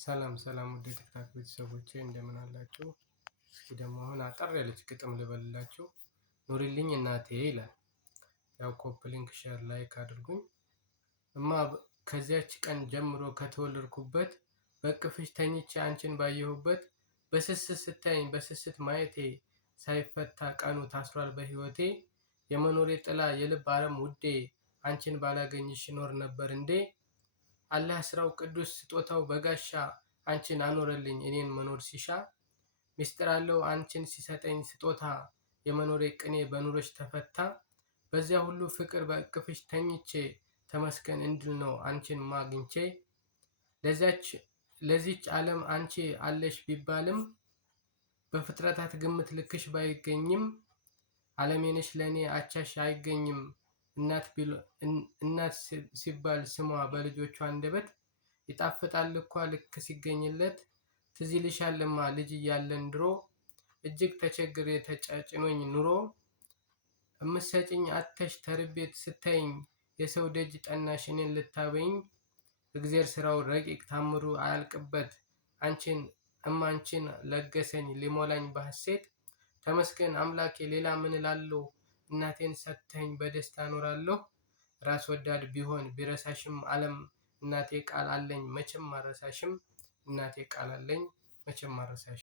ሰላም ውድ የቲክታክ ቤተሰቦቼ እንደምን አላችሁ? እስኪ ደግሞ አሁን አጠር ያለች ግጥም ልበልላችሁ። ኑሪልኝ እናቴ ይላል። ያው ኮፒ ሊንክ ሼር ላይክ አድርጉኝ። እማ ከዚያች ቀን ጀምሮ ከተወለድኩበት በቅፍሽ ተኝቼ አንቺን ባየሁበት በስስት ስታይኝ በስስት ማየቴ ሳይፈታ ቀኑ ታስሯል በህይወቴ የመኖሬ ጥላ የልብ አረም ውዴ አንቺን ባላገኝሽ ይኖር ነበር እንዴ? አላህ ስራው ቅዱስ ስጦታው በጋሻ አንቺን አኖረልኝ እኔን መኖር ሲሻ ሚስጥር አለው አንቺን ሲሰጠኝ ስጦታ የመኖሬ ቅኔ በኑሮሽ ተፈታ በዚያ ሁሉ ፍቅር በእቅፍሽ ተኝቼ ተመስገን እንድል ነው አንቺን ማግኝቼ ለዚች ዓለም አንቺ አለሽ ቢባልም በፍጥረታት ግምት ልክሽ ባይገኝም ዓለሜ ነሽ ለኔ አቻሽ አይገኝም እናት ሲባል ስሟ በልጆቿ አንደበት ይጣፍጣል እኮ ልክ ሲገኝለት ትዝ ይልሻልማ ልጅ እያለን ድሮ እጅግ ተቸግሬ ተጫጭኖኝ ኑሮ እምትሰጪኝ አጥተሽ ተርቤ ስታይኝ የሰው ደጅ ጠናሽ እኔን ልታበይኝ እግዜር ስራው ረቂቅ ታምሩ አያልቅበት አንቺን ለገሰኝ ሊሞላኝ በሐሴት ተመስገን አምላኬ ሌላ ምን እላለሁ እናቴን ሰጥተኸኝ በደስታ እኖራለሁ ራስ ወዳድ ቢሆን ቢረሳሽም ዓለም እናቴ ቃል አለኝ መቼም አልረሳሽም እናቴ ቃል አለኝ መቼም አልረሳሽም